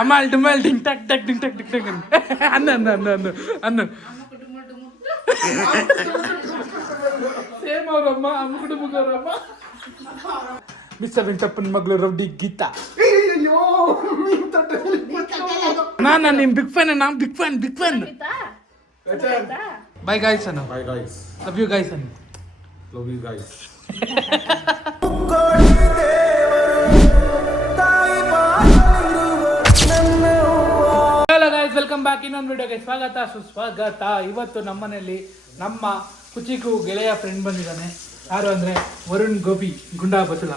అమ్మాయిలు డుమ్మాయిలు డింగ్ టక్ టక్ డింగ్ టక్ డింగ్ టక్ అన్ను సేమ్ ಅವರಮ್ಮ ಅಮ್ಮಗುಡು ಮುಗರಮ್ಮ ಮಿಸ್ಟರ್ ವೆಂಕಟಪ್ಪನ ಮಗಳು ರೌಡಿ ಗೀತಾ ನಾನು ನಿಮ್ big fan big fan bye guys ಅನ್ನು Bye guys. Love you guys ಅನ್ನು Love you guys. Hello guys, welcome back. ಇನ್ನೊಂದು ವಿಡಿಯೋಗೆ ಸ್ವಾಗತ ಸುಸ್ವಾಗತ. ಇವತ್ತು ನಮ್ಮನೇಲಿ ನಮ್ಮ ಕುಚಿಕು ಗೆಳೆಯ ಫ್ರೆಂಡ್ ಬಂದಿದ್ದಾನೆ. ಯಾರು ಅಂದರೆ ವರುಣ್ ಗೋಪಿ ಗುಂಡಾ ಬಸುಲ.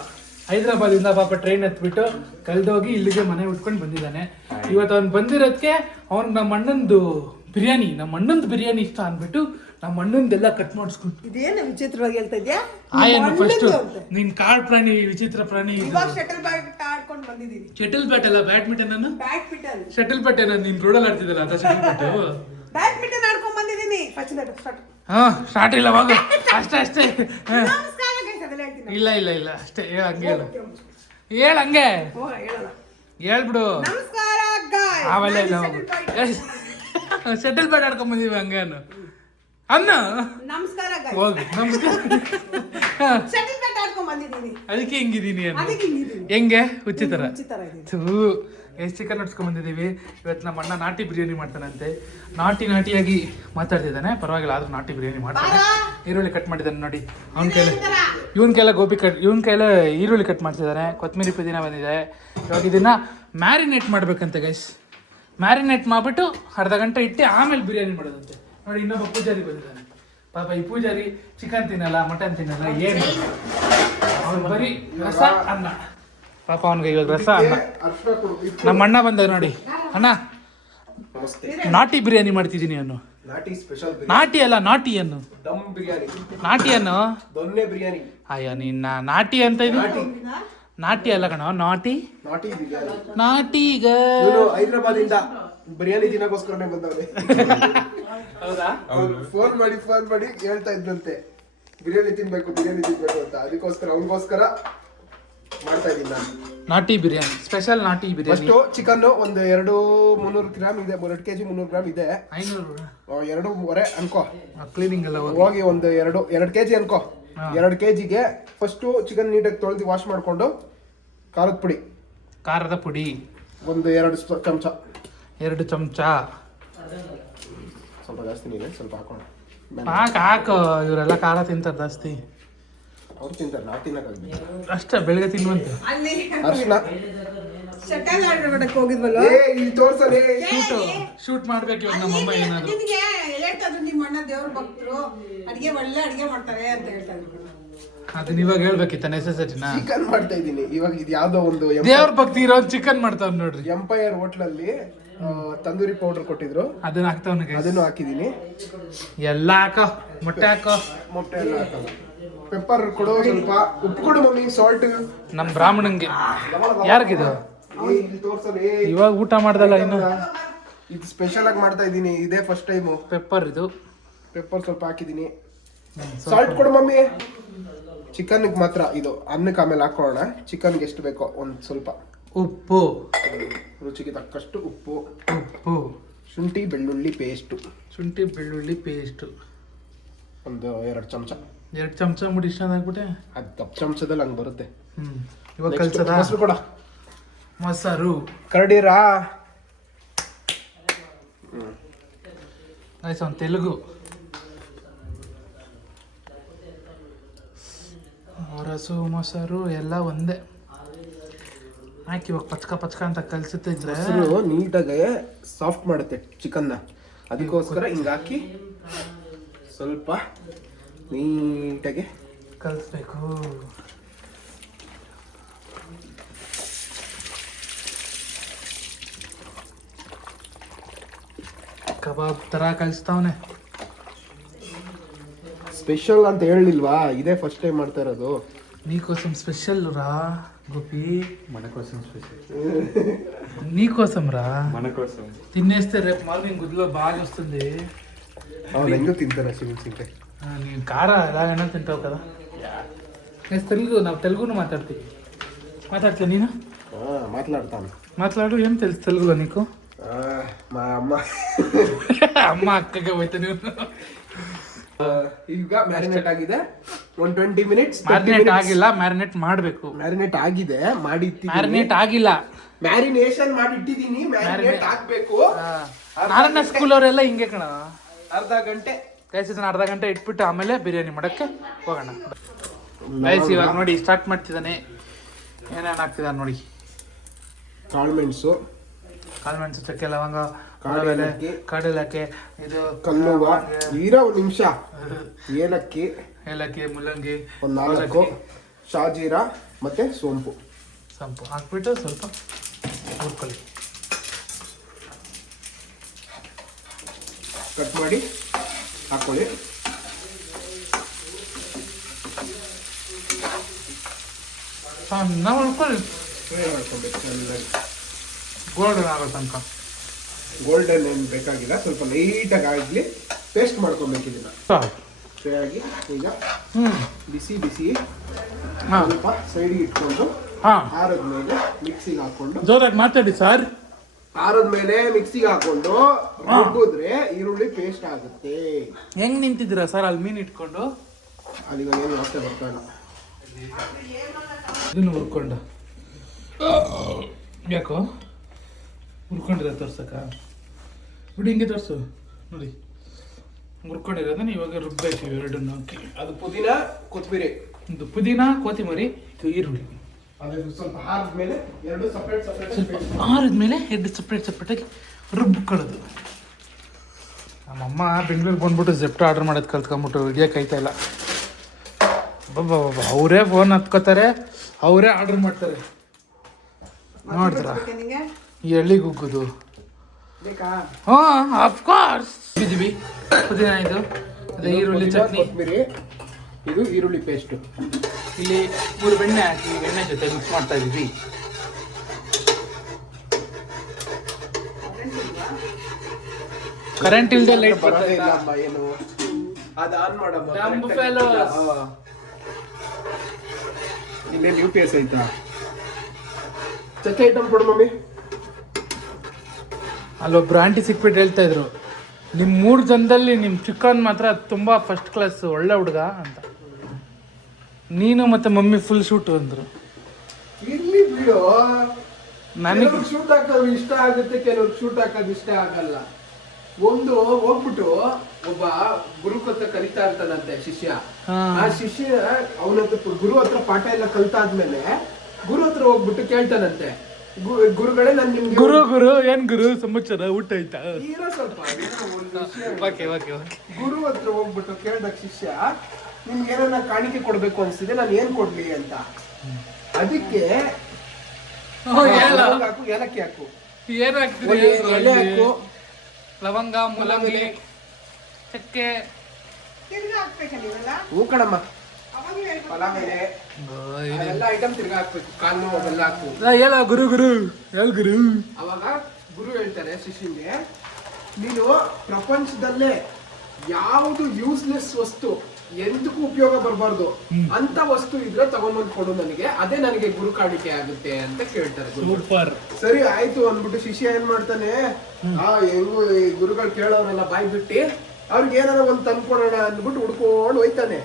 ಹೈದರಾಬಾದಿಂದ ಪಾಪ ಟ್ರೈನ್ ಹತ್ಬಿಟ್ಟು ಕಲ್ದೋಗಿ ಇಲ್ಲಿಗೆ ಮನೆ ಉಟ್ಕೊಂಡು ಬಂದಿದ್ದಾನೆ. ಇವತ್ತು ಅವ್ನು ಬಂದಿರೋದಕ್ಕೆ ಅವ್ನು ನಮ್ಮ ಅಣ್ಣಂದು ಬಿರಿಯಾನಿ ಇಷ್ಟ ಅಂದ್ಬಿಟ್ಟು ನಮ್ಮ ಅಣ್ಣಂದೆಲ್ಲ ಕಟ್ ಮಾಡಿಸ್ಕೊಂಡು ಇದೇನು ವಿಚಿತ್ರವಾಗಿ ಹೇಳ್ತಾ ಇದ್ಯಾ? ಆಯನ್ನ ಫಸ್ಟ್ ನಿನ್ ಕಾಡ್ ಪ್ರಾಣಿ ವಿಚಿತ್ರ ಪ್ರಾಣಿ. ಶಟಲ್ ಬ್ಯಾಟ್ ಆಡ್ಕೊಂಡು ಬಂದಿದ್ದೀನಿ. ಶಟಲ್ ಬ್ಯಾಟ್ ಅಲ್ಲ, ಬ್ಯಾಡ್ಮಿಂಟನ್ ಅನ್ನು. ಬ್ಯಾಡ್ಮಿಂಟನ್ ಶಟಲ್ ಬ್ಯಾಟ್ ಏನ ನೀನ್ ರೋಡಲ್ಲಿ ಆಡ್ತಿದ್ದಲ್ಲ ಅದ ಶಟಲ್ ಬ್ಯಾಟ್. ಬ್ಯಾಡ್ಮಿಂಟನ್ ಆಡ್ಕೊಂಡು ಬಂದಿದ್ದೀನಿ. ಸ್ಟಾರ್ಟ್. ಹಾ ಸ್ಟಾರ್ಟ್ ಇಲ್ಲ ಹೋಗ. ಅಷ್ಟೇ ನಮಸ್ಕಾರ ಗೈಸ್, ಅದೆಲ್ಲ ಹೇಳ್ತೀನಿ. ಇಲ್ಲ ಅಷ್ಟೇ ಹಂಗೆ ಹೇಳ ಹಂಗೆ ಹೇಳಲ್ಲ, ಹೇಳ್ಬಿಡು. ನಮಸ್ಕಾರ ಗೈಸ್, ಆಮೇಲೆ ಶಟಲ್ ಬ್ಯಾಟ್ ಆಡ್ಕೊಂಡ್ ಬಂದೀವಿ ಹಂಗೆ ಅನ್ನ ನಮಸ್ಕಾರ ಗೈಸ್, ಹೋಗಿ ನಮಸ್ಕಾರ. ಶಟಲ್ ಬ್ಯಾಟ್ ಆಡ್ಕೊಂಡು ಬಂದಿದ್ದೀನಿ. ಅದಕ್ಕೆ ಹಿಂಗಿದೀನಿ ಅದಕ್ಕೆ ಹಿಂಗಿದ್ದೀನಿ. ಹೆಂಗೆ ಹುಚ್ಚಿತರ ವಿಚಿತ್ರ ಇದೀನಿ. ಎಷ್ಟು ಚಿಕನ್ ನಡ್ಸ್ಕೊಂಡ್ ಬಂದಿದ್ದೀವಿ. ಇವತ್ತು ನಮ್ಮ ಅಣ್ಣ ನಾಟಿ ಬಿರಿಯಾನಿ ಮಾಡ್ತಾನಂತೆ. ನಾಟಿಯಾಗಿ ಮಾತಾಡ್ತಿದ್ದಾನೆ, ಪರವಾಗಿಲ್ಲ, ಆದ್ರೂ ನಾಟಿ ಬಿರಿಯಾನಿ ಮಾಡ್ತಾನೆ. ಈರುಳ್ಳಿ ಕಟ್ ಮಾಡಿದ್ದಾನೆ ನೋಡಿ. ಇವನ್ ಕೈಲ ಗೋಪಿ ಇವನ್ ಕೈಲ ಈರುಳ್ಳಿ ಕಟ್ ಮಾಡ್ತಿದ್ದಾನೆ. ಕೊತ್ತಂಬರಿ ಪುದೀನ ಬಂದಿದೆ. ಇವಾಗ ಇದನ್ನ ಮ್ಯಾರಿನೇಟ್ ಮಾಡ್ಬೇಕಂತೆ ಗೈಸ್. ಮ್ಯಾರಿನೇಟ್ ಮಾಡ್ಬಿಟ್ಟು ಅರ್ಧ ಗಂಟೆ ಇಟ್ಟು ಆಮೇಲೆ ಬಿರಿಯಾನಿ ಮಾಡೋದಂತೆ. ನೋಡಿ ಇನ್ನೊಬ್ಬ ಪೂಜಾರಿ ಬಂದಿದ್ದಾನೆ. ಪಾಪ ಈ ಪೂಜಾರಿ ಚಿಕನ್ ತಿನ್ನಲ್ಲ, ಮಟನ್ ತಿನ್ನಲ್ಲ, ಏನು ಅವ್ನು ಬರೀ ರಸ ಅನ್ನ. ಪಾಪ ಅವನಿಗೆ ಇವಾಗ ರಸ ಅನ್ನ. ನಮ್ಮ ಅಣ್ಣ ಬಂದ ನೋಡಿ. ಅಣ್ಣ ನಾಟಿ ಬಿರಿಯಾನಿ ಮಾಡ್ತಿದ್ದೀನಿ ಅನ್ನು. ನಾಟಿ ಅಲ್ಲ, ನಾಟಿ ಅನ್ನು. ನಾಟಿ ಅನ್ನು ಅಯ್ಯೋ ನಿನ್ನ ನಾಟಿ ಅಂತ ಇದು. ನಾಟಿ ಅಲ್ಲ ಕಣ, ನಾಟಿ ಈಗ ಹೈದರಾಬಾದ್ ಇಂದ ಬಿರಿಯಾನಿ ತಿನ್ನಕ್ಕೋಸ್ಕರನೇ ಬಂದವ್ರೆ. ಹೌದಾ? ಫೋನ್ ಮಾಡಿ ಹೇಳ್ತಾ ಇದ್ದಂತೆ ಬಿರಿಯಾನಿ ತಿನ್ಬೇಕು ಅಂತ. ಅದಕ್ಕೋಸ್ಕರ ಅವನಿಗೋಸ್ಕರ ಮಾಡ್ತಾ ಇದ್ದೀನಿ ನಾನು ನಾಟಿ ಬಿರಿಯಾನಿ, ಸ್ಪೆಷಲ್ ನಾಟಿ ಬಿರಿಯಾನಿ. ಫಸ್ಟ್ ಚಿಕನ್ ಒಂದು 200-300 ಗ್ರಾಮ್ ಇದೆ. 2 kg 300 ಗ್ರಾಮ್ ಇದೆ. 2.5 ಅನ್ಕೋ. ಕ್ಲೀನಿಂಗ್ ಎಲ್ಲ ಹೋಗಿ ಒಂದು 2 kg ಅನ್ಕೋ. 2 kgಗೆ ಫಸ್ಟ್ ಚಿಕನ್ ನೀಟಾಗಿ ತೊಳೆದು ವಾಶ್ ಮಾಡ್ಕೊಂಡು ಖಾರದ ಪುಡಿ ಒಂದು 2 ಚಮಚ. 2 ಚಮಚ ಸ್ವಲ್ಪ ಜಾಸ್ತಿ ನೀರು ಸ್ವಲ್ಪ ಹಾಕೋಣ. ಹಾಕು. ಇವರೆಲ್ಲ ಖಾರ ತಿಂತಾರೆ ಜಾಸ್ತಿ. ಅವ್ರು ತಿಂತಾರೆ, ನಾವು ತಿನ್ನಕ್ಕಾಗಲ್ಲ. ಅಷ್ಟೇ ಬೆಳಗ್ಗೆ ತಿನ್ನುವಂತೆ. ಅಲ್ಲಿ ಅರ್ಶಿನ ಶಟಲ್ ಆಡಕ್ಕೆ ಹೋಗಿದ್ವಲ್ಲ, ಇಲ್ಲಿ ತೋರ್ಸಲೇ ಶೂಟ್ ಮಾಡ್ಬೇಕು ಇವಾಗ ನಮ್ಮಮ್ಮ ಏನಾದ್ರು. ನಿಮಗೆ ಹೇಳ್ತಾ ಇದ್ರು ನಿಮ್ಮ ಅಣ್ಣ ದೇವ್ರ ಭಕ್ತರು, ಒಳ್ಳೆ ಅಡಿಗೆ ಮಾಡ್ತಾರೆ ಅಂತ ಹೇಳ್ತಾ ಇದ್ರು. ಅದನ್ನ ಇವಾಗ ಹೇಳ್ಬೇಕಿತ್ತ ನೆಸೆಸಿಟಿನ. ಚಿಕನ್ ಮಾಡ್ತಾ ಇದ್ದೀನಿ ಇವಾಗ. ಇದು ಯಾವ್ದೋ ಒಂದು ದೇವ್ರ ಭಕ್ತಿ ಇರೋ ಚಿಕನ್ ಮಾಡ್ತಾವ್ ನೋಡ್ರಿ. ಎಂಪೈರ್ ಹೋಟ್ಲಲ್ಲಿ ತಂದೂರಿ ಪೌಡರ್ ಕೊಟ್ಟಿದ್ರು, ಅದನ್ನ ಹಾಕ್ತಾವನಿಗೆ. ಅದನ್ನು ಹಾಕಿದೀನಿ. ಎಲ್ಲ ಹಾಕೋ, ಮೊಟ್ಟೆ ಹಾಕೋ. ಮೊಟ್ಟೆ ಎಲ್ಲ ಹಾಕಲ್ಲ. ಪೆಪ್ಪರ್ ಕೊಡು, ಸ್ವಲ್ಪ ಉಪ್ಪು ಕೊಡು ಮಮ್ಮಿ, ಸಾಲ್ಟ್. ನಮ್ ಬ್ರಾಹ್ಮಣಂಗೆ. ಯಾರಿಗಿದು ಇಲ್ಲಿ ತೋರ್ಸಲೇ. ಇವಾಗ ಊಟ ಮಾಡ್ದಲ್ಲ ಇನ್ನು. ಇದು ಸ್ಪೆಷಲ್ ಆಗಿ ಮಾಡ್ತಾ ಇದ್ದೀನಿ, ಇದೇ ಫಸ್ಟ್ ಟೈಮು. ಪೆಪ್ಪರ್ ಇದು. ಪೆಪ್ಪರ್ ಸ್ವಲ್ಪ ಹಾಕಿದೀನಿ. ಸಾಲ್ಟ್ ಕೊಡು ಮಮ್ಮಿ. ಚಿಕನ್ಗೆ ಮಾತ್ರ ಇದು, ಅನ್ನಕ್ಕೆ ಆಮೇಲೆ ಹಾಕೋಣ. ಚಿಕನ್ಗೆ ಎಷ್ಟು ಬೇಕೋ ಒಂದು ಸ್ವಲ್ಪ ಉಪ್ಪು, ರುಚಿಗೆ ತಕ್ಕಷ್ಟು ಉಪ್ಪು, ಶುಂಠಿ ಬೆಳ್ಳುಳ್ಳಿ ಪೇಸ್ಟು ಒಂದು 2 ಚಮಚ. 2 ಚಮಚ ಮುಡಿ ಇಷ್ಟ ಆಗ್ಬಿಟ್ಟೆ. ಅದು ದಪ್ಪ ಚಮಚದಲ್ಲಿ ಹಂಗೆ ಬರುತ್ತೆ. ಇವಾಗ ಕಲ್ಸದ ಮೊಸರು ಕೊಡ. ಮೊಸರು ಕರಡಿರಾ. ಆಯ್ತು, ಅವ್ನು ತೆಲುಗು. ರಸು ಮೊಸರು ಎಲ್ಲ ಒಂದೇ ಹಾಕಿ ಇವಾಗ ಪಚ್ಕ ಅಂತ ಕಲ್ಸುತ್ತಿದ್ರೆ ನೀಟಾಗಿ ಸಾಫ್ಟ್ ಮಾಡುತ್ತೆ ಚಿಕನ್ನ. ಅದಕ್ಕೋಸ್ಕರ ಹಿಂಗೆ ಹಾಕಿ ಸ್ವಲ್ಪ ನೀಟಾಗಿ ಕಲಿಸ್ಬೇಕು. ಕಬಾಬ್ ಥರ ಕಲಿಸ್ತಾವನೆ. ಸ್ಪೆಷಲ್ ಅಂತ ಹೇಳಿಲ್ವಾ, ಇದೇ ಫಸ್ಟ್ ಟೈಮ್ ಮಾಡ್ತಾ ಇರೋದು. నీకోసం స్పెషల్ రా గోపి, మన కోసం స్పెషల్. నీకోసం రా, మన కోసం. తినేస్తే రేపు మార్నింగ్ గుడ్లో బాగా వస్తుంది. అవును, ఎందుకు తింటాను సిమెంట్. నేను కార ఎలాగైనా తింటావు కదా. తెలుగు, ನಾವು తెలుగును ಮಾತಾಡ್ತೀನಿ. ನೀನು మాట్లాడతాను. మాట్లాడు ఏం తెలుసు తెలుగులో నీకు మా అమ్మ అమ్మ అక్కಗೆ ಹೋಯ್ತು ನೀವು ಈಗ ಮ್ಯಾರಿನೇಟ್ ಆಗಿದೆ 120 ಮಿನಿಟ್ಸ್. ಮ್ಯಾರಿನೇಟ್ ಆಗಿಲ್ಲ, ಮ್ಯಾರಿನೇಟ್ ಮಾಡಬೇಕು. ಮ್ಯಾರಿನೇಟ್ ಆಗಿದೆ, ಮಾಡಿ ಮ್ಯಾರಿನೇಟ್ ಆಗಿಲ್ಲ, ಮ್ಯಾರಿನೇಷನ್ ಮಾಡಿ ಇಟ್ಟಿದ್ದೀನಿ. ಮ್ಯಾರಿನೇಟ್ ಆಗ್ಬೇಕು. ನಾರನ್ನ ಸ್ಕೂಲ್ ಅವರೆಲ್ಲ ಹಿಂಗೆ ಕಣ, ಅರ್ಧ ಗಂಟೆ ಕಾಯಿಸಿದ ಅರ್ಧ ಗಂಟೆ ಇಟ್ಬಿಟ್ಟು ಆಮೇಲೆ ಬಿರಿಯಾನಿ ಮಾಡಕ್ಕೆ ಹೋಗೋಣ. ಗೈಸ್ ಇವಾಗ ನೋಡಿ ಸ್ಟಾರ್ಟ್ ಮಾಡ್ತಿದ್ದಾನೆ. ಏನೇನು ಹಾಕ್ತಿದ್ದಾನೆ ನೋಡಿ. ಕಾಳುಮೆಣಸು, ಕಾಳುಮೆಣಸು, ಚಕ್ಕೆ, ಲವಂಗ, ಕಾಡೆಲಕ್ಕೆ, ಇದು ಕಲ್ಲುವ, ಇರೋ ಒಂದು ನಿಮಿಷ, ಏಲಕ್ಕಿ, ಮುಲ್ಲಂಗಿ, ಒಂದು 4 ಶಾಜೀರಾ ಮತ್ತೆ ಸೋಂಪು ಹಾಕ್ಬಿಟ್ಟು ಸ್ವಲ್ಪ ಹುರ್ಕೊಳ್ಳಿ. ಕಟ್ ಮಾಡಿ ಹಾಕೊಳ್ಳಿ. ನಾವು ಹುರ್ಕೊಳ್ಳಿ, ಫ್ರೈ ಮಾಡ್ಕೊಬೇಕು ಚೆನ್ನಾಗಿ. ಗೋಲ್ಡನ್ ಆಗೋ ತನಕ. ಗೋಲ್ಡನ್ ಏನು ಬೇಕಾಗಿಲ್ಲ, ಸ್ವಲ್ಪ ಲೈಟಾಗಿ ಆಗಲಿ. ಪೇಸ್ಟ್ ಮಾಡ್ಕೊಬೇಕು ಇದನ್ನ. ಫ್ರೈ ಆಗಿ ಈಗ ಬಿಸಿ ಸ್ವಲ್ಪ ಸೈಡಿಗೆ ಇಟ್ಕೊಂಡು ಆರದ್ಮೇಲೆ ಮಿಕ್ಸಿಗೆ ಹಾಕೊಂಡು, ಜೋರಾಗಿ ಮಾತಾಡಿ ಸರ್. ಆರದ್ಮೇಲೆ ಮಿಕ್ಸಿಗೆ ಹಾಕೊಂಡು ರುಬ್ಬಿದ್ರೆ ಈರುಳ್ಳಿ ಪೇಸ್ಟ್ ಆಗುತ್ತೆ. ಹೆಂಗ್ ನಿಂತಿದ್ದೀರಾ ಸರ್ ಅಲ್ಲಿ ಮೀನು ಇಟ್ಕೊಂಡು? ಅಲ್ಲಿಗ ಏನು ವ್ಯವಸ್ಥೆ ಬರ್ತಾ ಇಲ್ಲ. ಇದನ್ನು ಹುರ್ಕೊಂಡು ಯಾಕೋ ಹುರ್ಕೊಂಡಿರೋ ತೋರ್ಸಕ್ಕ ಬಿಡಿ, ಹಿಂಗೆ ತೋರಿಸು ನೋಡಿ. ಹುರ್ಕೊಂಡಿರೋದನ್ನ ಇವಾಗ ರುಬ್ಬೇಕು ಎರಡನ್ನು ಹಾಕಿ. ಅದು ಪುದೀನ, ಕೊತ್ತಂಬರಿ, ಒಂದು ಪುದೀನ, ಕೊತ್ತಂಬರಿ, ಇದು ಈರುಳ್ಳಿ. ಅದು ಸ್ವಲ್ಪ ಆರಿದ್ಮೇಲೆ ಎರಡು ಸಪ್ರೇಟ್ ಸ್ವಲ್ಪ ಆರಿದ್ಮೇಲೆ ಎರಡು ಸಪ್ರೇಟಾಗಿ ರುಬ್ಕೊಳ್ಳೋದು. ನಮ್ಮಮ್ಮ ಬೆಂಗಳೂರಿಗೆ ಬಂದ್ಬಿಟ್ಟು ಜೆಪ್ಟೋ ಆರ್ಡರ್ ಮಾಡೋದು ಕಲ್ತ್ಕೊಂಡ್ಬಿಟ್ಟು ಹಿಡಿಯೋಕೆ ಆಯ್ತಾ ಇಲ್ಲ. ಅವರೇ ಫೋನ್ ಹತ್ಕೋತಾರೆ, ಅವರೇ ಆರ್ಡರ್ ಮಾಡ್ತಾರೆ. ನೋಡಿದ್ರ ಈ ಎಳ್ಳಿಗುಗ್ಗುದು. ಹಾಂ ಅಫ್ಕೋರ್ಸ್. ಇದೀವಿ ಪುದೀನ, ಇದು ಅದೇ ಈರುಳ್ಳಿ ಚಟ್ನಿ, ಕೊತ್ತಂಬರಿ, ಇದು ಈರುಳ್ಳಿ ಪೇಸ್ಟ್. ಇಲ್ಲಿ 3 ಬೆಣ್ಣೆ ಹಾಕಿ ಎಣ್ಣೆ ಜೊತೆ ಮಿಕ್ಸ್ ಮಾಡ್ತಾ ಇದೀವಿ. ಕರೆಂಟ್ ಇಲ್ಲದೆ ಲೈಟ್ ಬರ್ತಾ ಇಲ್ಲ. ಏನು ಅದು ಆನ್ ಮಾಡಮ್ಮ. ಇನ್ನೇನು UPS ಐತಾ? ಚಕ್ಕೆ ಐಟಮ್ ಕೊಡು ಮಮ್ಮಿ. ಅಲ್ಲೊಬ್ರು ಆಂಟಿ ಸಿಕ್ಬಿಟ್ಟು ಹೇಳ್ತಾ ಇದ್ರು, ನಿಮ್ಮ 3 ಜನದಲ್ಲಿ ನಿಮ್ಮ ಚಿಕನ್ ಮಾತ್ರ ತುಂಬ ಫಸ್ಟ್ ಕ್ಲಾಸ್, ಒಳ್ಳೆ ಹುಡುಗ ಅಂತ. ನೀನು ಮತ್ತೆ ಮಮ್ಮಿ ಫುಲ್ ಶೂಟ್ ಅಂದ್ರು. ಇರ್ಲಿ ಬಿಡು, ನನಗೆ ಶೂಟ್ ಹಾಕೋದು ಇಷ್ಟ ಆಗುತ್ತೆ, ಕೆಲವ್ರು ಶೂಟ್ ಹಾಕೋದು ಇಷ್ಟ ಆಗಲ್ಲ. ಒಂದು ಹೋಗ್ಬಿಟ್ಟು ಒಬ್ಬ ಗುರು ಹತ್ರ ಕಲಿತಾ ಇರ್ತಾನಂತೆ ಶಿಷ್ಯ. ಆ ಶಿಷ್ಯ ಅವನತ್ರ ಗುರು ಹತ್ರ ಪಾಠ ಎಲ್ಲ ಕಲ್ತಾದ್ಮೇಲೆ ಗುರು ಹತ್ರ ಹೋಗ್ಬಿಟ್ಟು ಕೇಳ್ತಾನಂತೆ, ಗುರುಗಳೇ ನಾನು ನಿಮ್ಗೆ ಗುರು ಏನ್ ಗುರು ಸಮಾಚಾರ, ಊಟ ಆಯ್ತಾ? ಇರೋ ಸ್ವಲ್ಪ ಗುರು ಹತ್ರ ಹೋಗ್ಬಿಟ್ಟು ಕೇಳ್ದಾಗ ಶಿಷ್ಯ, ನಿಮ್ಗೆ ಏನೋ ಕಾಣಿಕೆ ಕೊಡ್ಬೇಕು ಅನ್ಸಿದೆ, ನಾನು ಏನ್ ಕೊಡ್ಲಿ ಅಂತ. ಅದಕ್ಕೆ ಹಾಕು, ಏಲಕ್ಕಿ ಹಾಕು, ಏನು ಎಲೆ ಹಾಕು, ಲವಂಗ, ಮುಲ್ಲಂಗಿ, ಚಕ್ಕೆ, ಹೂ ಕಣಮ್ಮ, ಪಲಾವ್ ಎಲೆ, ಎಲ್ಲ ಐಟಮ್ ತಿರ್ಗಾ ಹಾಕ್ಬೇಕು. ಕಾಳು ಅವೆಲ್ಲ ಹಾಕು. ಹೇಳ ಗುರು ಗುರು. ಅವಾಗ ಗುರು ಹೇಳ್ತಾರೆ ಶಿಷ್ಯನಿಗೆ, ನೀನು ಪ್ರಪಂಚದಲ್ಲೇ ಯಾವುದು ಯೂಸ್ಲೆಸ್ ವಸ್ತು, ಎಂದಕ್ಕೂ ಉಪಯೋಗ ಬರಬಾರ್ದು ಅಂತ ವಸ್ತು ಇದ್ರೆ ತಗೊಂಡ್ಬಂದು ಕೊಡು ನನಗೆ, ಅದೇ ನನಗೆ ಗುರು ಕಾಣಿಕೆ ಆಗುತ್ತೆ ಅಂತ ಕೇಳ್ತಾರೆ. ಸೂಪರ್, ಸರಿ ಆಯ್ತು ಅಂದ್ಬಿಟ್ಟು ಶಿಷ್ಯ ಏನ್ ಮಾಡ್ತಾನೆ, ಹೆಂಗು ಗುರುಗಳು ಕೇಳೋರೆಲ್ಲ ಬಾಯ್ ಬಿಟ್ಟು ಅವ್ರಿಗೆ ಏನಾರ ಒಂದ್ ತಂದ್ಕೊಡೋಣ ಅಂದ್ಬಿಟ್ಟು ಹುಡ್ಕೊಂಡು ಹೋಯ್ತಾನೆ.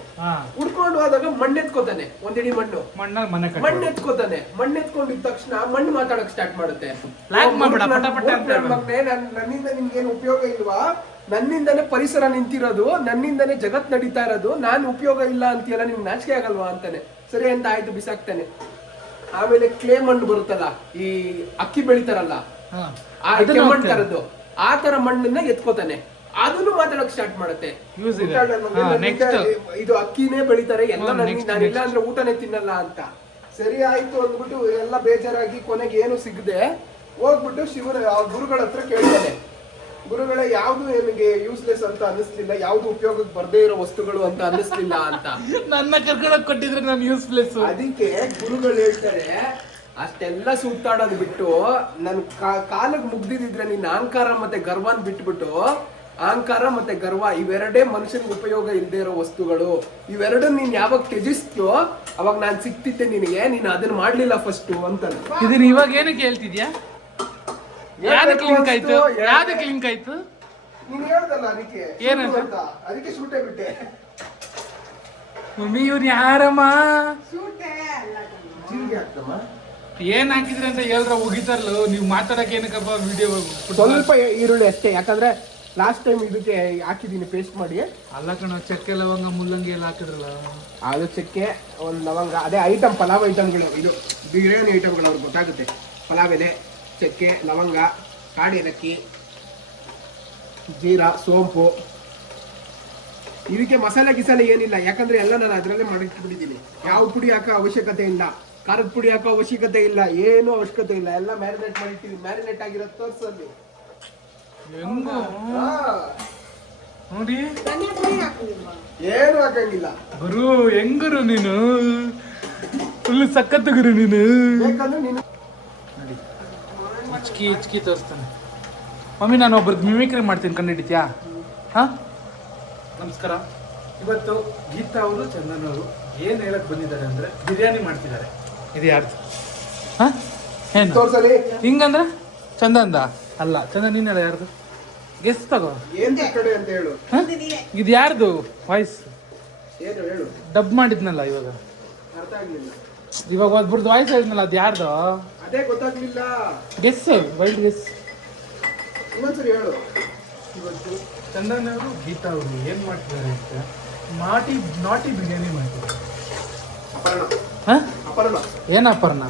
ಹುಡ್ಕೊಂಡು ಹೋದಾಗ ಮಣ್ಣೆತ್ಕೋತಾನೆ, ಒಂದಿಡಿ ಮಣ್ಣು ಮಣ್ಣೆತ್ಕೋತಾನೆ. ಮಣ್ಣೆತ್ಕೊಂಡಿದ ತಕ್ಷಣ ಮಣ್ಣು ಮಾತಾಡಕ್ ಸ್ಟಾರ್ಟ್ ಮಾಡುತ್ತೆ. ನನ್ನಿಂದ ನಿಮ್ಗೇನು ಉಪಯೋಗ ಇಲ್ವಾ, ನನ್ನಿಂದನೇ ಪರಿಸರ ನಿಂತಿರೋದು, ನನ್ನಿಂದನೇ ಜಗತ್ ನಡೀತಾ ಇರೋದು, ನಾನು ಉಪಯೋಗ ಇಲ್ಲ ಅಂತೀಯಲ್ಲ, ನಿಮ್ಗೆ ನಾಚಿಕೆ ಆಗಲ್ವಾ ಅಂತಾನೆ. ಸರಿ ಅಂತ ಆಯ್ತು, ಬಿಸಾಕ್ತಾನೆ. ಆಮೇಲೆ ಕ್ಲೇ ಮಣ್ಣು ಬರುತ್ತಲ್ಲ, ಈ ಅಕ್ಕಿ ಬೆಳಿತಾರಲ್ಲ ಆ ಕೆಮ್ಮಣ್ಣು ತರದ್ದು, ಆ ತರ ಮಣ್ಣನ್ನ ಎತ್ಕೋತಾನೆ. ಅದನ್ನು ಮಾತಾಡಕ್ ಸ್ಟಾರ್ಟ್ ಮಾಡುತ್ತೆ. ಇದು ಅಕ್ಕಿನೇ ಬೆಳಿತಾರೆ ಎಲ್ಲ, ನಾನಿಲ್ಲ ಅಂದ್ರೆ ಊಟನೇ ತಿನ್ನಲ್ಲ ಅಂತ. ಸರಿ ಆಯ್ತು ಅಂದ್ಬಿಟ್ಟು ಎಲ್ಲ ಬೇಜಾರಾಗಿ ಕೊನೆಗೆ ಏನು ಸಿಗದೆ ಹೋಗ್ಬಿಟ್ಟು ಗುರುಗಳ ಹತ್ರ ಕೇಳ್ತಾನೆ, ಗುರುಗಳೇ ಯಾವ್ದು ನನಗೆ ಯೂಸ್ಲೆಸ್ ಅಂತ ಅನಿಸ್ಲಿಲ್ಲ, ಯಾವ್ದು ಉಪಯೋಗಕ್ಕೆ ಬರ್ದೇ ಇರೋ ವಸ್ತುಗಳು ಅಂತ ಅನಿಸ್ಲಿಲ್ಲ ಅಂತ. ನನ್ನ ಕರ್ಕೊಂಡೋಗಿ ಕೊಟ್ಟಿದ್ರೆ ನಾನು ಯೂಸ್ಲೆಸ್. ಅದಕ್ಕೆ ಗುರುಗಳು ಹೇಳ್ತಾರೆ, ಅಷ್ಟೆಲ್ಲ ಸುತ್ತಾಡೋದು ಬಿಟ್ಟು ನನ್ ಕಾಲಕ್ಕೆ ಮುಗ್ದಿದ್ರೆ ನೀನ್ ಅಹಂಕಾರ ಮತ್ತೆ ಗರ್ವನ್ ಬಿಟ್ಬಿಟ್ಟು, ಅಹಂಕಾರ ಮತ್ತೆ ಗರ್ವ ಇವೆರಡೇ ಮನುಷ್ಯನಿಗೆ ಉಪಯೋಗ ಇಲ್ಲದೆ ಇರೋ ವಸ್ತುಗಳು, ಇವೆರಡು ನೀನ್ ಯಾವಾಗ ತ್ಯಜಿಸ್ತೀಯೋ ಅವಾಗ ನಾನ್ ಸಿಕ್ತಿದ್ದೆ ನಿನಗೆ, ನೀನ್ ಅದನ್ನ ಮಾಡ್ಲಿಲ್ಲ ಫಸ್ಟ್ ಅಂತ. ಇದನ್ನ ಇವಾಗ ಏನಕ್ಕೆ ಹೇಳ್ತಿದ್ಯಾ? ಯಾವ್ದಕ್ಕೆ ಲಿಂಕ್ ಆಯ್ತು ಯಾವ್ದಕ್ಕೆ ಲಿಂಕ್ ಆಯ್ತು ನೀನ್ ಹೇಳ್ದಲ್ಲ ಅದಕ್ಕೆ ಏನಂತ? ಶೂಟು ಅಂತ. ಅದಕ್ಕೆ ಶೂಟೇ ಬಿಟ್ಟೆ. ಮಮ್ಮಿ ಇವ್ರು ಯಾರಮ್ಮ ಶೂಟೇ ಅಲ್ಲ ಜೀರಿಗೆ ಹಾಕ್ತಮ್ಮ. ಏನ್ ಹಾಕಿದ್ರಿ ಅಂತ ಹೇಳ್ರ ಹೋಗಿತಾರಲ್ಲ ನೀವು ಮಾತಾಡಕ್ಕೆ ಏನಕ್ಕಪ್ಪ ವಿಡಿಯೋ ಸ್ವಲ್ಪ ಈರುಳ್ಳಿ ಅಷ್ಟೇ, ಯಾಕಂದ್ರೆ ಲಾಸ್ಟ್ ಟೈಮ್ ಇದಕ್ಕೆ ಹಾಕಿದ್ದೀನಿ ಪೇಸ್ಟ್ ಮಾಡಿ. ಅಲ್ಲ ಕಣ ಚಕ್ಕೆ ಲವಂಗ ಮುಲ್ಲಂಗಿ ಎಲ್ಲ ಹಾಕಿದ್ರಲ್ಲ ಅದು ಚಕ್ಕೆ, ಒಂದು ಲವಂಗ, ಅದೇ ಐಟಮ್ ಪಲಾವ್ ಐಟಮ್ಗಳು, ಇದು ಬಿರಿಯಾನಿ ಐಟಮ್ಗಳು ಅವ್ರಿಗೆ ಗೊತ್ತಾಗುತ್ತೆ. ಪಲಾವ್ ಎಲೆ, ಚಕ್ಕೆ, ಲವಂಗ, ಕಾಡಿ ಏಲಕ್ಕಿ, ಜೀರಾ, ಸೋಂಪು. ಇದಕ್ಕೆ ಮಸಾಲೆ ಗಿಸಾಲೆ ಏನಿಲ್ಲ, ಯಾಕಂದ್ರೆ ಎಲ್ಲ ನಾನು ಅದರಲ್ಲೇ ಮಾಡಿಟ್ಬಿಟ್ಟಿದ್ದೀನಿ. ಯಾವ ಪುಡಿ ಹಾಕೋ ಅವಶ್ಯಕತೆ ಇಲ್ಲ, ಖಾರದ ಪುಡಿ ಹಾಕೋ ಅವಶ್ಯಕತೆ ಇಲ್ಲ, ಏನು ಅವಶ್ಯಕತೆ ಇಲ್ಲ. ಎಲ್ಲ ಮ್ಯಾರಿನೇಟ್ ಮಾಡಿಟ್ಟಿದ್ದೀನಿ. ಮ್ಯಾರಿನೇಟ್ ಆಗಿರೋ ತೋರ್ಸಲ್ಲಿ ಹೆಂಗು ನೋಡಿ ಧನಿಯಾ ಪುಡಿ ಹಾಕಿಲ್ವ? ಏನು ಹಾಕಂಗಿಲ್ಲ. ಗುರು ಹೆಂಗುರು ನೀನು ಫುಲ್ ಸಖತ್ ಗುರು ನೀನು. ಬೇಕಂದ್ರೆ ನೀನು ನೋಡಿ ಹಿಚ್ಕಿ ಹಿಚ್ಕಿ ತೋರಿಸ್ತಾನೆ. ಮಮ್ಮಿ ನಾನು ಒಬ್ರದ್ದು ಮಿಮಿಕ್ರಿ ಮಾಡ್ತೀನಿ, ಕಂಡು ಹಿಡಿತ್ಯಾ? ಹಾ ನಮಸ್ಕಾರ. ಇವತ್ತು ಗೀತಾ ಅವರು ಚಂದನ್ ಅವರು ಏನು ಹೇಳಕ್ ಬಂದಿದ್ದಾರೆ ಅಂದ್ರೆ ಬಿರಿಯಾನಿ ಮಾಡ್ತಿದ್ದಾರೆ. ಇದು ಯಾರ್ದು? ಹಾ ಏನು ತೋರ್ಸಲಿ. ಹಿಂಗಂದ್ರೆ ಚಂದಂದ ಅಲ್ಲ, ಚಂದನ್ ನೀನೆಲ್ಲ ಯಾರ್ದು ಗೆಸ್ ತಗೋ. ಏನ್ ಕಡೆ ಅಂತ ಹೇಳು. ಹ? ಇದು ಯಾರ್ದು ವಾಯ್ಸ್? ಏನು ಹೇಳು. ಡಬ್ ಮಾಡಿದ್ನಲ್ಲ ಇವಾಗ, ಅರ್ಥ ಆಗ್ಲಿಲ್ಲ. ಇವಾಗ ಒಬ್ರದ್ದು ವಾಯ್ಸ್ ಹೇಳಿದ್ನಲ್ಲ, ಅದು ಯಾರ್ದು? ಅದೇ ಗೊತ್ತಾಗ್ಲಿಲ್ಲ. Guess, wild guess. ಇನ್ನೊಂದ್ಸರಿ ಹೇಳು. ಇವತ್ತು ಚಂದನ್ ಅವರು ಗೀತಾ ಅವರು ಏನು ಮಾಡ್ತಿದ್ದಾರೆ ಅಂತ ನಾಟಿ ಬಿರಿಯಾನಿ ಮಾಡ್ತಿದ್ದಾರೆ. ಅಪರ್ಣ. ಹಾ ಅಪರ್ಣ. ಏನು ಅಪರ್ಣ?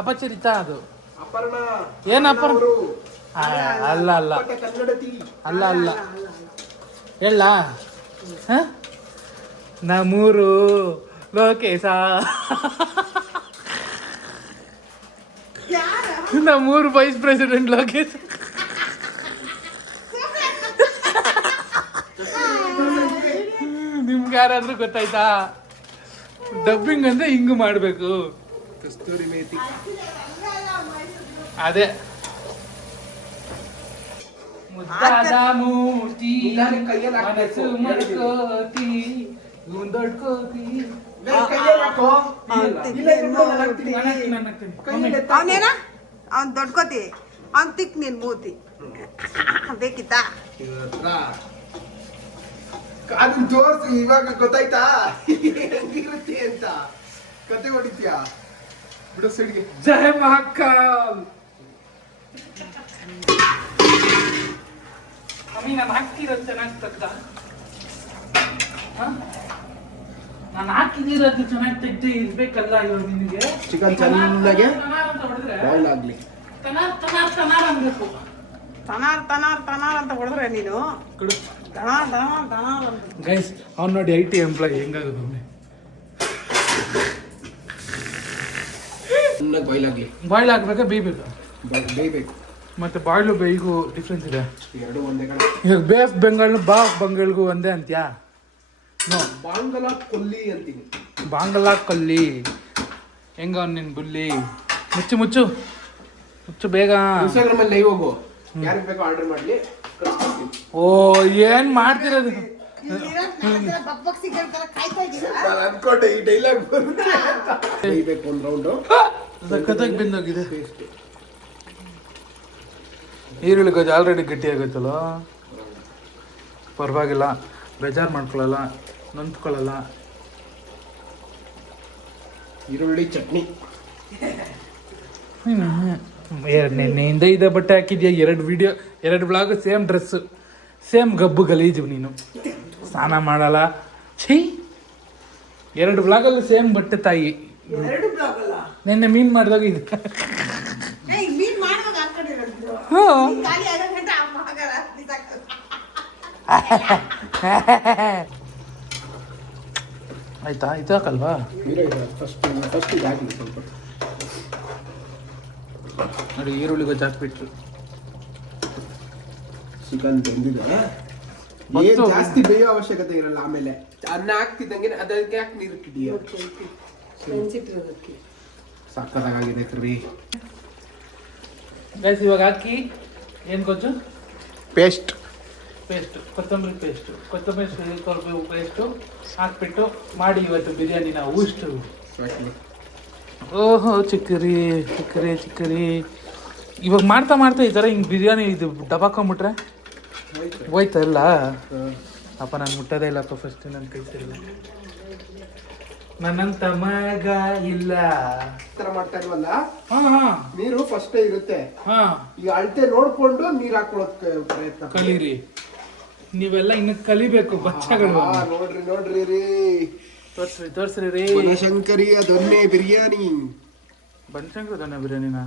ಅಪಚರಿತ ಅದು. ಅಪರ್ಣ. ಏನ್ ಅಪರ್ಣ? ಅವರು ಅಲ್ಲ ಅಲ್ಲ ಕನ್ನಡತಿ. ಅಲ್ಲ ಅಲ್ಲ ಹೇಳ ನಮ್ಮೂರು ಲೋಕೇಶ, ನಮ್ಮೂರು ವೈಸ್ ಪ್ರೆಸಿಡೆಂಟ್ ಲೋಕೇಶ್. ನಿಮ್ಗೆ ಯಾರಾದ್ರೂ ಗೊತ್ತಾಯ್ತಾ? ಡಬ್ಬಿಂಗ್ ಅಂದ್ರೆ ಹಿಂಗ್ ಮಾಡ್ಬೇಕು. ಕಸ್ತೂರಿ ಮೇಥಿ. ಅದೇ ಮುದ್ದಾದ ಮೂರ್ತಿ ನಿಧಾನ ಕೈಯಲ್ಲಿ ಹಾಕ್ಬೇಕು. ಮನಸ್ಸು ಮಡ್ಕೋತಿ ಇವನ್ ದೊಡ್ಕೋತಿ. ಕೈಯಲ್ಲಿ ಹಾಕೋ. ಇಲ್ಲ, ಇನ್ನು ನಾನು ಹಾಕ್ತೀನಿ. ಕೈಯಲ್ಲಿ ಎತ್ತ ಹಾಕು. ಅವನೇನ ಅವ್ನ್ ದೊಡ್ಕೋತಿ, ಅವ್ನ್ ತಿಕ್ ನೀನ್ ಮೂತಿ ಬೇಕಿತ್ತಾ? ಅದನ್ನ ತೋರ್ಸು. ಇವಾಗ ಗೊತ್ತಾಯ್ತಾ ಹೆಂಗಿರುತ್ತೆ ಅಂತ? ಕತೆ ಹೊಡಿತೀಯಾ? ಬಿಡು ಸೈಡ್ಗೆ. ಜಯ ಮಹಾಕಾಲ್. ಅಮ್ಮಿ ನಾನು ಹಾಕ್ತಿರೋದು ಚೆನ್ನಾಗಿ ತೆಗ್ದ? ನಾನು ಹಾಕಿದಿರೋದು ಚೆನ್ನಾಗಿ ತೆಗ್ದು ಇರ್ಬೇಕಲ್ಲ ಇವಾಗ ನಿನಗೆ. ಚಿಕನ್ ಚೆನ್ನಾಗೆ ಅಂತ ಹೊಡೆದ್ರೆ ಬಾಯ್ಲ್ ಆಗ್ಲಿ. ತನಾರ್ ಅನ್ಬೇಕು. ತನಾರ್ ಅಂತ ಹೊಡೆದ್ರೆ ನೀನು ಕೊಡು. ತನಾರ್ ಅಂತ. ಗೈಸ್ ಅವ್ನು ನೋಡಿ IT ಎಂಪ್ಲಾಯ್ ಹೆಂಗಾಗೋದು. ಚೆನ್ನಾಗಿ ಬಾಯ್ಲ್ ಆಗ್ಲಿ. ಬಾಯ್ಲ್ ಹಾಕ್ಬೇಕಾ ಬೇಯ್ಬೇಕಾ? ಬೇಯ್ಬೇಕು. ಮತ್ತೆ ಬಾಯ್ಲು ಬೇಯ್ಗೂ ಡಿಫ್ರೆನ್ಸ್ ಇದೆ. ಎರಡು ಒಂದೇ ಕಡೆ. ಇವಾಗ ಬೇ ಆಫ್ ಬೆಂಗಾಲ್ ಬಾ ಆಫ್ ಬೆಂಗಾಲ್ಗೂ ಒಂದೇ ಅಂತ್ಯಾ? ನೋ, ಬಾಂಗಲ ಕೊಲ್ಲಿ ಅಂತೀನಿ. ಬಾಂಗ್ಲಾ ಕಲ್ಲಿ. ಹೆಂಗ ನಿನ್ ಬುಲ್ಲಿ? ಮುಚ್ಚು ಮುಚ್ಚು ಮುಚ್ಚು ಬೇಗ. ಇನ್ಸ್ಟಾಗ್ರಾಮ್ ಅಲ್ಲಿ ಲೈವ್ ಹೋಗು. ಯಾರಿಗೆ ಬೇಕೋ ಆರ್ಡರ್ ಮಾಡ್ಲಿ, ಕಳ್ಸ್ಕೊಡ್ತೀನಿ. ಓ ಏನ್ ಮಾಡ್ತಿರೋದು? ಬಕ್ ಸಿಗಂತ ಕಾಯ್ತಾ ಇದ್ದೀರಾ? ನಾನು ಅನ್ಕೊಂಡೆ ಈ ಡೈಲಾಗ್ ಬರುತ್ತೆ ಅಂತ. ಬೇಯ್ಬೇಕು ಒಂದು ರೌಂಡು. ಸಖತ್ತಾಗಿ ಬೆಂದೋಗಿದೆ. ಈರುಳ್ಳಿ ಗೊಜ್ಜು ಆಲ್ರೆಡಿ ಗಟ್ಟಿ ಆಗುತ್ತಲ್ಲ, ಪರವಾಗಿಲ್ಲ, ಬೇಜಾರು ಮಾಡ್ಕೊಳ್ಳಲ್ಲ, ನೊಂದ್ಕೊಳ್ಳಲ್ಲ. ಈರುಳ್ಳಿ ಚಟ್ನಿ. ನೆನ್ನೆಯಿಂದ ಇದೇ ಬಟ್ಟೆ ಹಾಕಿದ್ಯಾ, 2 video 2 blog same dress, same ಗಬ್ಬು ಗಲೀಜು. ನೀನು ಸ್ನಾನ ಮಾಡಲ್ಲ, ಛೀ. 2 ಬ್ಲಾಗಲ್ಲೂ ಸೇಮ್ ಬಟ್ಟೆ ತಾಯಿ. ಎರಡು ಬ್ಲಾಗ್ ಅಲ್ಲ, ನೆನ್ನೆ ಮೀನ್ ಮಾಡಿದಾಗ ಇದು. ಮೀನ್ ಮಾಡುವಾಗ ಹಾಕೊಂಡಿರೋದು ಹ್ಞೂ. ಖಾಲಿ ಆಗೋ ಗಂಟೆ ಅಮ್ಮ ಆಗಲ್ಲ ಬಿಸಾಕಲ್ಲ. ಆಯ್ತಾ? ಇದು ಹಾಕಲ್ವಾ? ಫಸ್ಟ್ ಇದು ಹಾಕಿ ಸ್ವಲ್ಪ. ನೋಡಿ ಈರುಳ್ಳಿ ಗೊಜ್ಜು ಹಾಕ್ಬಿಟ್ರು. ಚಿಕನ್ ಬೆಂದಿದೆ. ಏನ್ ಜಾಸ್ತಿ ಬೇಯೋ ಅವಶ್ಯಕತೆ ಇರಲ್ಲ. ಆಮೇಲೆ ಅನ್ನ ಹಾಕ್ತಿದ್ದಂಗೆ ಅದಕ್ಕೆ ಯಾಕೆ ನೀರು ಇಟ್ಟಿದೀಯ? ಸಕ್ಕತ್ತಾಗಿದೆ ಕರ್ರಿ. ಗೈಸ್ ಇವಾಗ ಹಾಕಿ ಏನು ಗೊಜ್ಜು? ಪೇಸ್ಟ್. ಕೊತ್ತಂಬರಿ ಪೇಸ್ಟು ಹಾಕ್ಬಿಟ್ಟು ಮಾಡಿ ಇವತ್ತು ಬಿರಿಯಾನಿ ನಾವು ಇಷ್ಟು. ಓಹೋ ಚಿಕ್ಕರಿ ಚಿಕ್ಕರಿ ಚಿಕ್ಕರಿ ಇವಾಗ ಮಾಡ್ತಾ ಮಾಡ್ತಾ ಈ ಥರ ಹಿಂಗೆ ಬಿರಿಯಾನಿ ಇದು ಡಬಾಕೊಂಬಿಟ್ರೆ ಹೋಯ್ತಾ ಇಲ್ಲ ಅಪ್ಪ ನಾನು ಮುಟ್ಟೋದೇ ಇಲ್ಲಪ್ಪ ಫಸ್ಟ್ ನನ್ನ ಕೈ ಸರಿಲ್ಲ ನನ್ನಂತ ಮಗ ಇಲ್ಲ ತರ ಮಾಡ್ತಾ ಇಲ್ವಲ್ಲ ಹಾಂ ಹಾಂ ನೀರು ಫಸ್ಟೇ ಇರುತ್ತೆ ಹಾಂ ಈಗ ಅಳತೆ ನೋಡ್ಕೊಂಡು ನೀರ್ ಹಾಕೊಳ್ಳೋದಕ್ಕೆ ಪ್ರಯತ್ನ ಕಲೀರಿ ನೀವೆಲ್ಲ ಇನ್ನು ಕಲಿಬೇಕು ಬಚ್ಚಗಳು ನೋಡ್ರಿ ನೋಡ್ರಿ ರೀ ತೋರ್ಸ್ರಿ ರೀ ಬನಶಂಕರಿಯ ದೊನ್ನೆ ಬಿರಿಯಾನಿ ಬನಶಂಕರಿ ದೊನ್ನೆ ಬಿರಿಯಾನಿನ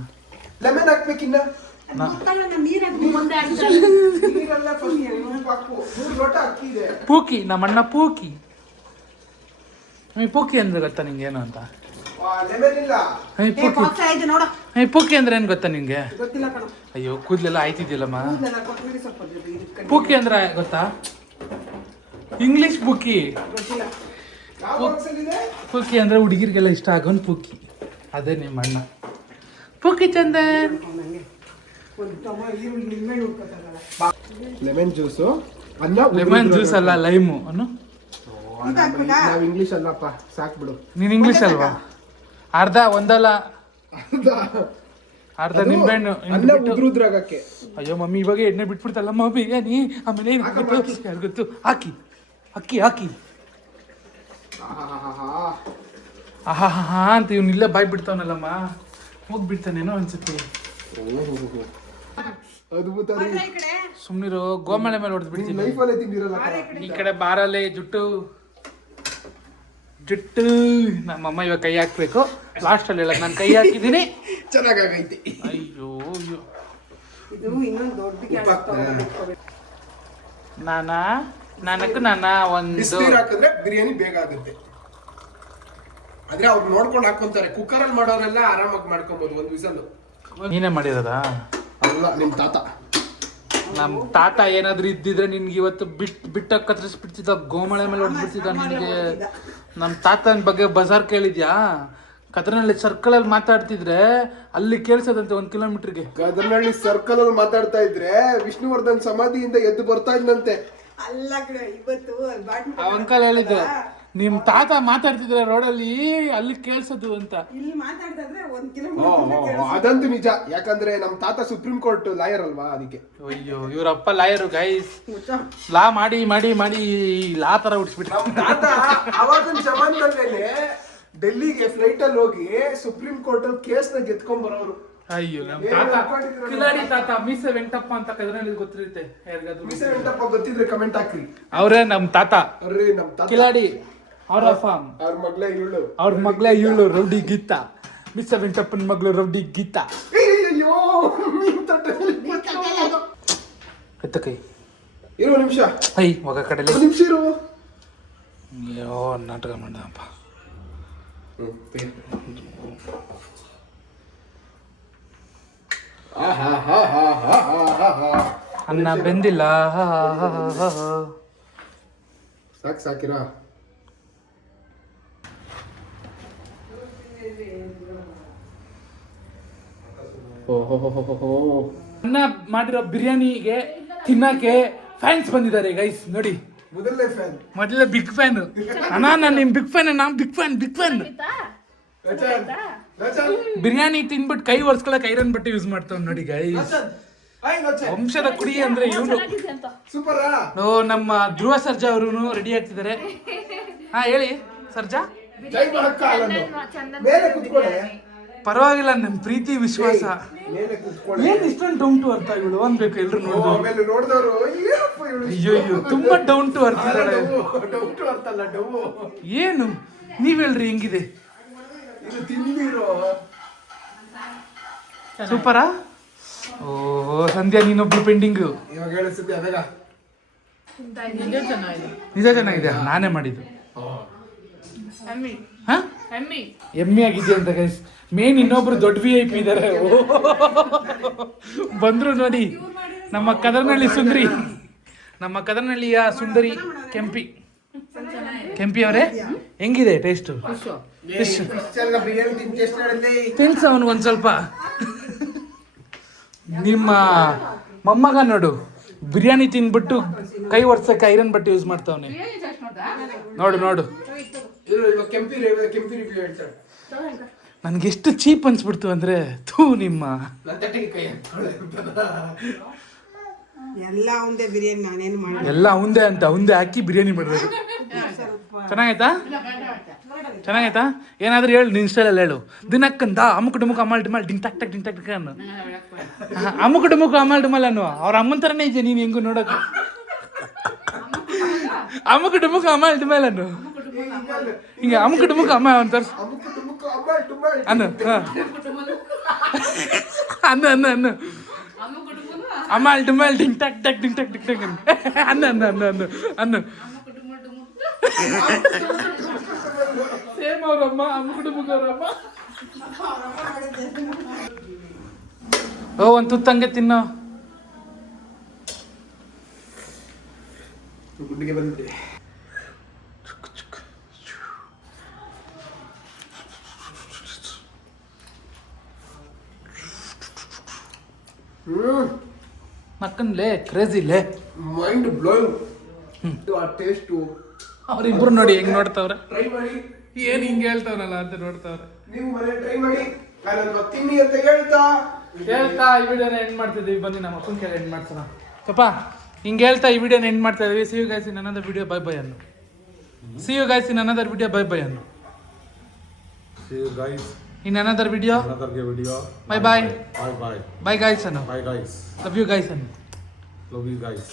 ಲೆಮನ್ ಹಾಕ್ಬೇಕಿನ್ನ ನೀರೆಲ್ಲ ಫಸ್ಟ್ ಹಾಕು 3 ಲೋಟ ಅಕ್ಕಿ ಇದೆ ಪೂಕಿ ನಮ್ಮಣ್ಣ ಪೂಕಿ ಪೂಕಿ ಅಂದ್ರೆ ಗೊತ್ತಾ ನಿಂಗೆ ಏನು ಅಂತ ಲೆಮನ್ ಇಲ್ಲ ಪೂಕಿ ಅಂದ್ರೆ ಏನು ಗೊತ್ತಾ ನಿಂಗೆ ಗೊತ್ತಿಲ್ಲ ಕಣ ಅಯ್ಯೋ ಕೂದಲೆಲ್ಲ ಆಯ್ತಿದ್ಯಲ್ಲಮ್ಮ ಕೊತ್ತಂಬರಿ ಸೊಪ್ಪು ಇದಕ್ಕೆ ಪೂಕಿ ಅಂದ್ರೆ ಗೊತ್ತಾ ಇಂಗ್ಲಿಷ್ ಪೂಕಿ ಗೊತ್ತಿಲ್ಲ ಯಾವ ಬಾಕ್ಸಲ್ಲಿದೆ ಪೂಕಿ ಅಂದ್ರೆ ಹುಡುಗಿರಿಗೆಲ್ಲ ಇಷ್ಟ ಆಗೋನ್ ಪೂಕಿ ಅದೇ ನಿಮ್ಮ ಅಣ್ಣ ಪೂಕಿ ಚಂದನ್ ಒಂದು ಈರುಳ್ಳಿ ನಿಂಬೆ ಹುಡ್ಕೋತಾರಲ್ಲ ಲೆಮನ್ ಜ್ಯೂಸು ಅನ್ನ ಲೆಮನ್ ಜ್ಯೂಸ್ ಅಲ್ಲ ಲೈಮು ಅನ್ನು ನಾವ್ ಇಂಗ್ಲಿಷ್ ಅಲ್ಲಪ್ಪ ಸಾಕ್ಬಿಡು ನೀನ್ ಇಂಗ್ಲಿಷ್ ಅಲ್ವಾ ಅರ್ಧ ಒಂದಲ್ಲ ಅರ್ಧ ನಿಂಬೆಹಣ್ಣು ಅನ್ನ ಉದ್ರುದ್ರಾಗಕ್ಕೆ ಅಯ್ಯೋ ಮಮ್ಮಿ ಇವಾಗ ಎಣ್ಣೆ ಬಿಟ್ಬಿಡ್ತಲ್ಲಮ್ಮ ಬಿರಿಯಾನಿ ಆಮೇಲೆ ಏನು ಗೊತ್ತು ಯಾರು ಗೊತ್ತು ಹಾಕಿ ಅಕ್ಕಿ ಹಾಕಿ ಆಹಾ ಅಂತ ಇವ್ನು ಇಲ್ಲೇ ಬಾಯ್ ಬಿಡ್ತಾವನಲ್ಲಮ್ಮ ಹೋಗ್ಬಿಡ್ತಾನೇನೋ ಅನ್ಸುತ್ತೆ ಅದ್ಭುತ ಸುಮ್ನಿರು ಗೋಮಳೆ ಮೇಲೆ ಹೊಡೆದು ಬಿಡ್ತೀನಿ ಲೈಫಲ್ಲೇ ತಿಂದಿರಲ್ಲ ಈ ಕಡೆ ಬಾರಲ್ಲೇ ಜುಟ್ಟು ನಮ್ಮಮ್ಮ ಇವಾಗ ಕೈ ಹಾಕ್ಬೇಕು ಲಾಸ್ಟಲ್ಲಿ ಹೇಳಕ್ ನಾನು ಕೈ ಹಾಕಿದ್ದೀನಿ ಚೆನ್ನಾಗೈತಿ ಅಯ್ಯೋ ಅಯ್ಯೋ ಇದು ಇನ್ನೊಂದು ದೊಡ್ಡ ಗ್ಯಾಸ್ ನನಗೂ ಒಂದು ಬಿಸಿನೀರು ಹಾಕಿದ್ರೆ ಬಿರಿಯಾನಿ ಬೇಗ ಆಗುತ್ತೆ ಆದ್ರೆ ಅವ್ರು ನೋಡ್ಕೊಂಡು ಹಾಕೊಂತಾರೆ ಕುಕ್ಕರ್ ಅಲ್ಲಿ ಮಾಡೋರೆಲ್ಲ ಆರಾಮಾಗಿ ಮಾಡ್ಕೊಬಹುದು ಒಂದು ವಿಸಲ್ ನೀನೇ ಮಾಡಿರೋದಾ ಅಲ್ಲ ನಿಮ್ ತಾತ ನಮ್ಮ ತಾತ ಏನಾದ್ರು ಇದ್ದಿದ್ರೆ ನಿನ್ಗೆ ಇವತ್ತು ಬಿಟ್ಟು ಕತ್ತರಿಸ್ಬಿಡ್ತಿದ್ದ ಗೋಮಳೆ ಮೇಲೆ ಹೊಡೆದ್ಬಿಡ್ತಿದ್ದ ನಿನ್ಗೆ ನಮ್ಮ ತಾತನ ಬಗ್ಗೆ ಬಜಾರ್ ಕೇಳಿದ್ಯಾ ಕದ್ರನಹಳ್ಳಿ ಸರ್ಕಲ್ ಅಲ್ಲಿ ಮಾತಾಡ್ತಿದ್ರೆ ಅಲ್ಲಿ ಕೇಳಿಸೋದಂತೆ 1 ಕಿಲೋಮೀಟರ್ಗೆ ಗದರ್ನಹಳ್ಳಿ ಸರ್ಕಲ್ ಅಲ್ಲಿ ಮಾತಾಡ್ತಾ ಇದ್ರೆ ವಿಷ್ಣುವರ್ಧನ್ ಸಮಾಧಿಯಿಂದ ಎದ್ದು ಬರ್ತಾ ಇದ್ದಂತೆ ಅಲ್ಲ ಕಡೆ ಇವತ್ತು ಅಂಕಲ್ ಹೇಳಿದ್ರು ನಿಮ್ ತಾತ ಮಾತಾಡ್ತಿದ್ರೆ ರೋಡಲ್ಲಿ ಅಲ್ಲಿ ಕೇಳ್ಸೋದು ಅಂತ ಇಲ್ಲಿ ಮಾತಾಡ್ತಿದ್ರೆ 1 ಕಿಲೋಮೀಟರ್ ಅದಂತೂ ನಿಜ ಯಾಕಂದ್ರೆ ನಮ್ ತಾತ ಸುಪ್ರೀಂ ಕೋರ್ಟ್ ಲಾಯರ್ ಅಲ್ವಾ ಅದಕ್ಕೆ ಅಯ್ಯೋ ಇವರಪ್ಪ ಲಾಯರು ಗೈಸ್ ಲಾ ಮಾಡಿ ಮಾಡಿ ಮಾಡಿ ಲಾ ತರ ಉಡ್ಸ್ಬಿಟ್ರು ತಾತ ಅವಾಗಿನ ಜಮಾನದಲ್ಲೇನೆ ಡೆಲ್ಲಿಗೆ ಫ್ಲೈಟ್ ಅಲ್ಲಿ ಹೋಗಿ ಸುಪ್ರೀಂ ಕೋರ್ಟ್ ಅಲ್ಲಿ ಕೇಸ್ ನ ಗೆದ್ಕೊಂಡ್ ಬರೋರು ಅಯ್ಯೋ ನಮ್ ತಾತ ಕಿಲಾಡಿ ತಾತ ಮೀಸೆ ವೆಂಕಟಪ್ಪ ಅಂತ ಕದ್ರಲ್ಲಿ ಗೊತ್ತಿರುತ್ತೆ ಯಾರಿಗಾದ್ರು ಮಿಸೆ ವೆಂಕಟಪ್ಪ ಗೊತ್ತಿದ್ರೆ ಕಮೆಂಟ್ ಹಾಕ್ರಿ ಅವರೇ ನಮ್ ತಾತ ಅರ್ರಿ ನಮ್ ತಾತ ಕಿಲಾಡಿ ಅವರ ಫಾರ್ಮ್ ಅವ್ರ ಮಗ್ಳೇ ಇವಳು ಅವ್ರ ಮಗ್ಳೇ ಇವಳು ರೌಡಿ ಗೀತಾ ಮಿಸ್ಟರ್ ವೆಂಕಟಪ್ಪನ ಮಗಳು ರೌಡಿ ಗೀತಾ ಅಯ್ಯೋ ಎತ್ತ ಕೈ ಇರೋ ನಿಮಿಷ ಐ ಮಗ ಕಡೆಲೆ ಒಂದು ನಿಮಿಷ ಇರು ಅಯ್ಯೋ ನಾಟಕ ಮಾಡಪ್ಪ ಅನ್ನ ಬೆಂದಿಲ್ಲ ಸಾಕಿರಾ ಅನ್ನ ಮಾಡಿರೋ ಬಿರಿಯಾನಿಗೆ ತಿನ್ನಕ್ಕೆ ಫ್ಯಾನ್ಸ್ ಬಂದಿದ್ದಾರೆ ಗೈಸ್ ನೋಡಿ ಮೊದಲನೇ ಫ್ಯಾನ್ ಮೊದಲೇ ಬಿಗ್ ಫ್ಯಾನ್ ಅಣ್ಣ ನಾನು ನಿಮ್ big fan big fan biryani ತಿನ್ಬಿಟ್ಟು ಕೈ ಒರ್ಸ್ಕೊಳಕ್ ಐರನ್ ಬಟ್ಟೆ ಯೂಸ್ ಮಾಡ್ತಾವ್ ನೋಡಿ ಗೈಸ್ ವಂಶದ ಕುಡಿ ಅಂದ್ರೆ ಇವನು ಸೂಪರಾ ಓ ನಮ್ಮ ಧ್ರುವ ಸರ್ಜಾ ಅವರು ರೆಡಿ ಆಗ್ತಿದ್ದಾರೆ ಹಾ ಹೇಳಿ ಸರ್ಜಾ ಜೈ ಮಹಾಕಾಲ ಮೇಲೆ ಕುತ್ಕೊಳ್ಳೆ ಪರವಾಗಿಲ್ಲ ನಮ್ ಪ್ರೀತಿ ವಿಶ್ವಾಸ ಮೇಲೆ ಕುತ್ಕೊಳ್ಳೆ ಏನ್ ಇಷ್ಟೊಂದು ಡೌನ್ ಟು ಅರ್ಥ ಇವಳು ಅನ್ಬೇಕು ಎಲ್ರು ನೋಡಿದ್ರು ಆಮೇಲೆ ನೋಡಿದವರು ಏನಪ್ಪ ಇವಳು ಅಯ್ಯೋ ಅಯ್ಯೋ ತುಂಬಾ ಡೌನ್ ಟು ಅರ್ಥ ಇದ್ದಾಳೆ ಡೌಟ್ ಅರ್ಥಲ್ಲ ಡವ್ ಏನು ನೀವ್ ಹೇಳ್ರಿ ಹೆಂಗಿದೆ ಇದು ತಿಂದಿರೋ ಸೂಪರಾ ಓ ಸಂಧ್ಯಾ ನೀನೊಬ್ಳು ಪೆಂಡಿಂಗ್ ಇವಾಗ ಹೇಳಿಸಿದ್ದೆ ಅದಾಗ ನಿಜ ಚೆನ್ನಾಗಿದೆ ನಾನೇ ಮಾಡಿದ್ದು ಹಾ ಎಮ್ಮೆ ಆಗಿದೆ ಅಂತ ಗೈಸ್ ಮೇನ್ ಇನ್ನೊಬ್ರು ದೊಡ್ಡ VIP ಇದಾರೆ ಬಂದ್ರು ನೋಡಿ ನಮ್ಮ ಕದರ್ನಹಳ್ಳಿ ಸುಂದರಿ ನಮ್ಮ ಕದರ್ನಹಳ್ಳಿಯ ಸುಂದರಿ ಕೆಂಪಿ ಅವರೇ ಹೆಂಗಿದೆ ಟೇಸ್ಟ್ ಫಿಶ್ ಬಿರಿಯಾನಿ ತಿಂದು ಟೇಸ್ಟ್ ಮಾಡಿದ್ದೆ ತಿನ್ಸ ಅವನು ಒಂದ್ ಸ್ವಲ್ಪ ನಿಮ್ಮ ಮೊಮ್ಮಗ ನೋಡು ಬಿರಿಯಾನಿ ತಿನ್ಬಿಟ್ಟು ಕೈ ಒರ್ಸಕ್ಕೆ ಐರನ್ ಬಟ್ಟೆ ಯೂಸ್ ಮಾಡ್ತಾವನೆ ನೋಡು ಇವಾಗ ಕೆಂಪಿ ರಿವ್ಯೂ ಹೇಳ್ತಾರೆ ನನಗೆಷ್ಟು ಚೀಪ್ ಅನ್ಸ್ಬಿಡ್ತು ಅಂದರೆ ಥೂ ನಿಮ್ಮ ನನ್ನ ತಟ್ಟೆಗೆ ಕೈ ಹಾಕ್ಕೊಳ್ಳೆ ಅಂತನಾ? ಎಲ್ಲ ಒಂದೇ ಬಿರಿಯಾನಿ ನಾನೇನು ಮಾಡಿ ಎಲ್ಲ ಅವಂದೇ ಅಂತ ಅವಂದೇ ಹಾಕಿ ಬಿರಿಯಾನಿ ಮಾಡಿರೋದು. ಚೆನ್ನಾಗಾಯ್ತಾ? ಚೆನ್ನಾಗಾಯ್ತಾ? ಏನಾದರೂ ಹೇಳು ನಿನ್ನ ಸ್ಟೈಲಲ್ಲಿ ಹೇಳು. ದಿನಕ್ಕಂತ ಅಮ್ಮುಕು ಡುಮುಕು ಅಮಲ್ ಡುಮಲ್ ಡಿಂಗ್ ಟಕ್ ಟಕ್ ಡಿಂಗ್ ಟಕ್ ಟಕ್ ಅನ್ನು ಅಮ್ಮುಕು ಡುಮುಕು ಅಮಲ್ ಡುಮಲ್ ಅನ್ನು ಅವ್ರ ಅಮ್ಮನ ಥರನೇ ಇದೆಯಾ ನೀನು ಹೆಂಗು ನೋಡೋಕೆ. ಅಮ್ಮುಕು ಡುಮುಕು ಅಮಲ್ ಡುಮಲ್ ಅನ್ನು ಹಿಂಗೆ ಅಮ್ಮುಕು ಡುಮುಕು ಅಮ್ಮ ಅಂತ ಅಮುಕು ಡುಮುಕು ಅಮ್ಮಲ್ ಡುಮ್ಮಲ್ ಅನ್ನು ಅನ್ನು ಅನ್ನು ಅನ್ನು ಅಮಲ್ ಡುಮಲ್ ಡಿಂಗ್ ಟಕ್ ಟಕ್ ಡಿಂಗ್ ಟಕ್ ಡಿಂಗ್ ಟಕ್ ಅನ್ನು ಅನ್ನು ಅನ್ನು ಅನ್ನು ಅನ್ನು ಸೇಮ್ ಅವರಮ್ಮ ಅಮ್ಮುಕು ಡುಮುಕು ಅವರಮ್ಮ. ಓ ಒಂದು ತುತ್ತಂಗೆ ತಿನ್ನೋ. ಗುಡ್ಡಿಗೆ ಬಂದಿದೆ. ಮಕ್ಕನ್ಲೇ ಕ್ರೇಜಿಲೇ ಮೈಂಡ್ ಬ್ಲೋಯಿಂಗ್ ಆ ಟೇಸ್ಟು. ಅವ್ರಿಬ್ರು ನೋಡಿ ಹೆಂಗ್ ನೋಡ್ತಾವ್ರೆ, ಟ್ರೈ ಮಾಡಿ. ಏನ್ ಹಿಂಗೆ ಹೇಳ್ತಾವ್ರಲ್ಲ ಅಂತ ನೋಡ್ತಾವ್ರೆ. ನೀವು ಮನೆ ಟ್ರೈ ಮಾಡಿ. ನಾನು ತಿನ್ನಿ ಅಂತ ಹೇಳ್ತಾ ಈ ವಿಡಿಯೋನ ಎಂಡ್ ಮಾಡ್ತಿದ್ದೀವಿ. ಬನ್ನಿ ನಮ್ಮ ಅಪ್ಪನ ಕೈಲಿ ಎಂಡ್ ಮಾಡ್ಸೋಣ. ಸ್ವಲ್ಪ ಹಿಂಗೆ ಹೇಳ್ತಾ ಈ ವಿಡಿಯೋನ ಎಂಡ್ ಮಾಡ್ತಾ ಇದೀವಿ. See you guys in another video. Bye bye ಅನ್ನು. See you guys in another video. Bye bye ಅನ್ನು. See you guys. In another video. Another video. Bye bye. Bye bye. Bye guys ಅನ್ನು. Bye guys. Love you guys ಅನ್ನು. Love you guys.